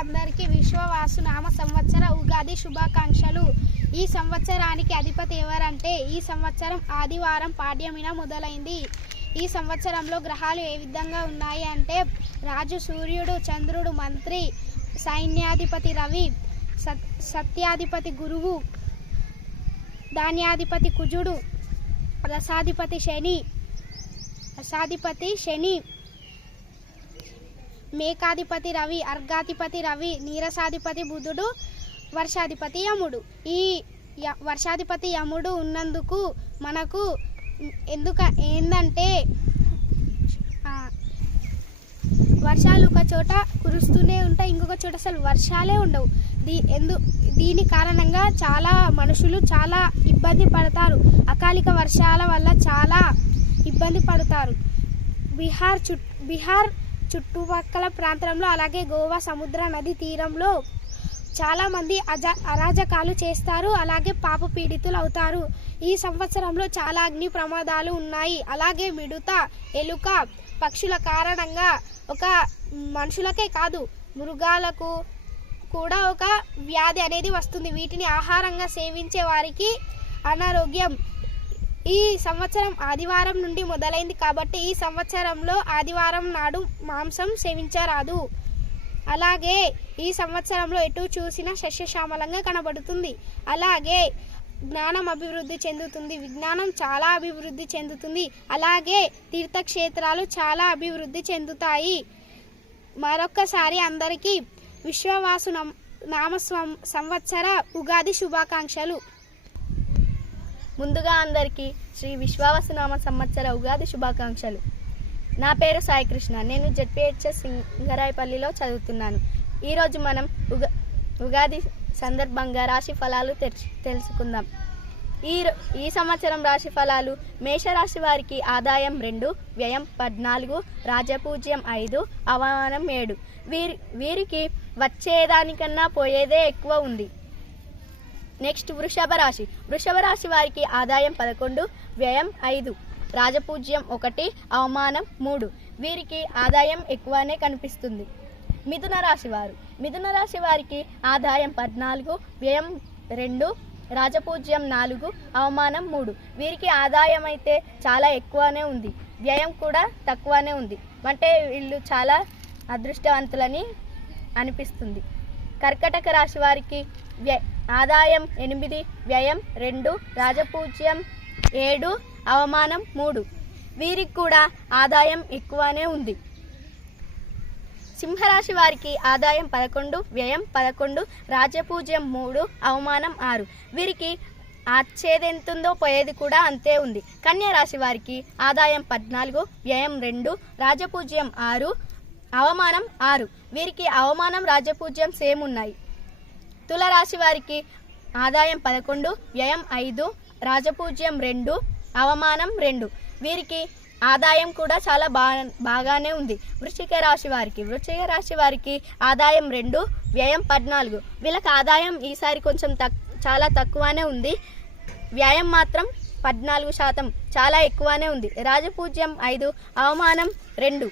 అందరికీ విశ్వవాసు నామ సంవత్సర ఉగాది శుభాకాంక్షలు. ఈ సంవత్సరానికి అధిపతి ఎవరంటే ఈ సంవత్సరం ఆదివారం పాడ్యమిన మొదలైంది. ఈ సంవత్సరంలో గ్రహాలు ఏ విధంగా ఉన్నాయి అంటే రాజు సూర్యుడు, చంద్రుడు, మంత్రి, సైన్యాధిపతి రవి, సత్యాధిపతి గురువు, ధాన్యాధిపతి కుజుడు, రసాధిపతి శని, మేకాధిపతి రవి, అర్ఘాధిపతి రవి, నీరసాధిపతి బుధుడు, వర్షాధిపతి యముడు. ఈ వర్షాధిపతి యముడు ఉన్నందుకు మనకు ఏందంటే వర్షాలు ఒక చోట కురుస్తూనే ఉంటాయి, ఇంకొక చోట అసలు వర్షాలే ఉండవు. దీని కారణంగా చాలా మనుషులు చాలా ఇబ్బంది పడతారు. అకాలిక వర్షాల వల్ల చాలా ఇబ్బంది పడతారు. బీహార్ చుట్టుపక్కల ప్రాంతంలో అలాగే గోవా సముద్ర నది తీరంలో చాలామంది అరాజకాలు చేస్తారు, అలాగే పాప పీడితులు అవుతారు. ఈ సంవత్సరంలో చాలా అగ్ని ప్రమాదాలు ఉన్నాయి. అలాగే మిడత, ఎలుక, పక్షుల కారణంగా ఒక మనుషులకే కాదు మృగాలకు కూడా ఒక వ్యాధి అనేది వస్తుంది. వీటిని ఆహారంగా సేవించే వారికి అనారోగ్యం. ఈ సంవత్సరం ఆదివారం నుండి మొదలైంది కాబట్టి ఈ సంవత్సరంలో ఆదివారం నాడు మాంసం సేవించరాదు. అలాగే ఈ సంవత్సరంలో ఎటు చూసినా సస్యశ్యామలంగా కనబడుతుంది. అలాగే జ్ఞానం అభివృద్ధి చెందుతుంది, విజ్ఞానం చాలా అభివృద్ధి చెందుతుంది. అలాగే తీర్థక్షేత్రాలు చాలా అభివృద్ధి చెందుతాయి. మరొక్కసారి అందరికీ విశ్వవాసు నామ సంవత్సర ఉగాది శుభాకాంక్షలు. ముందుగా అందరికీ శ్రీ విశ్వవాసు నామ సంవత్సర ఉగాది శుభాకాంక్షలు. నా పేరు సాయికృష్ణ. నేను జెడ్పీహెచ్ఎస్ సింగరాయపల్లిలో చదువుతున్నాను. ఈరోజు మనం ఉగాది సందర్భంగా రాశి ఫలాలు తెలుసుకుందాం. ఈ సంవత్సరం రాశి ఫలాలు: మేషరాశి వారికి ఆదాయం 2, వ్యయం 14, రాజపూజ్యం 5, అవమానం 7. వీరికి వచ్చేదానికన్నా పోయేదే ఎక్కువ ఉంది. నెక్స్ట్ వృషభ రాశి వారికి ఆదాయం 11, వ్యయం 5, రాజపూజ్యం 1, అవమానం 3. వీరికి ఆదాయం ఎక్కువనే కనిపిస్తుంది. మిథున రాశి వారికి ఆదాయం 14, వ్యయం 2, రాజపూజ్యం 4, అవమానం 3. వీరికి ఆదాయం అయితే చాలా ఎక్కువనే ఉంది, వ్యయం కూడా తక్కువనే ఉంది. అంటే వీళ్ళు చాలా అదృష్టవంతులని అనిపిస్తుంది. కర్కాటక రాశి వారికి ఆదాయం 8, వ్యయం 2, రాజపూజ్యం 7, అవమానం 3. వీరికి కూడా ఆదాయం ఎక్కువనే ఉంది. సింహరాశి వారికి ఆదాయం 11, వ్యయం 11, రాజపూజ్యం 3, అవమానం 6. వీరికి వచ్చేదెంతుందో పోయేది కూడా అంతే ఉంది. కన్యా రాశి వారికి ఆదాయం 14, వ్యయం 2, రాజపూజ్యం 6, అవమానం 6. వీరికి అవమానం, రాజపూజ్యం సేమ్ ఉన్నాయి. తులరాశి వారికి ఆదాయం 11, వ్యయం 5, రాజపూజ్యం 2, అవమానం 2. వీరికి ఆదాయం కూడా చాలా బాగానే ఉంది. వృశ్చిక రాశి వారికి ఆదాయం 2, వ్యయం 14. వీళ్ళకి ఆదాయం ఈసారి కొంచెం చాలా తక్కువనే ఉంది, వ్యయం మాత్రం 14% చాలా ఎక్కువనే ఉంది. రాజపూజ్యం 5, అవమానం 2.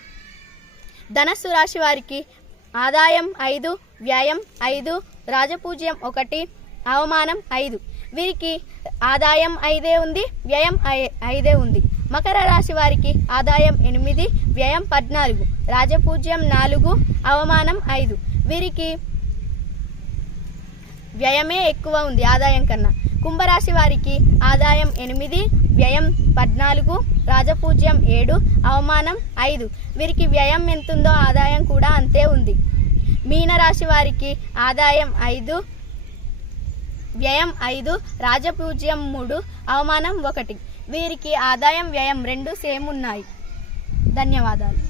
ధనస్సు రాశి వారికి ఆదాయం 5, వ్యయం 5, రాజపూజ్యం 1, అవమానం 5. వీరికి ఆదాయం 5 ఉంది, వ్యయం 5 ఉంది. మకర రాశి వారికి ఆదాయం 8, వ్యయం 14, రాజపూజ్యం 4, అవమానం 5. వీరికి వ్యయమే ఎక్కువ ఉంది ఆదాయం కన్నా. కుంభరాశి వారికి ఆదాయం 8, వ్యయం 14, రాజపూజ్యం 7, అవమానం 5. వీరికి వ్యయం ఎంతుందో ఆదాయం కూడా అంతే ఉంది. మీనరాశి వారికి ఆదాయం 5, వ్యయం 5, రాజపూజ్యం 3, అవమానం 1. వీరికి ఆదాయం వ్యయం 2 సేమ్ ఉన్నాయి. ధన్యవాదాలు.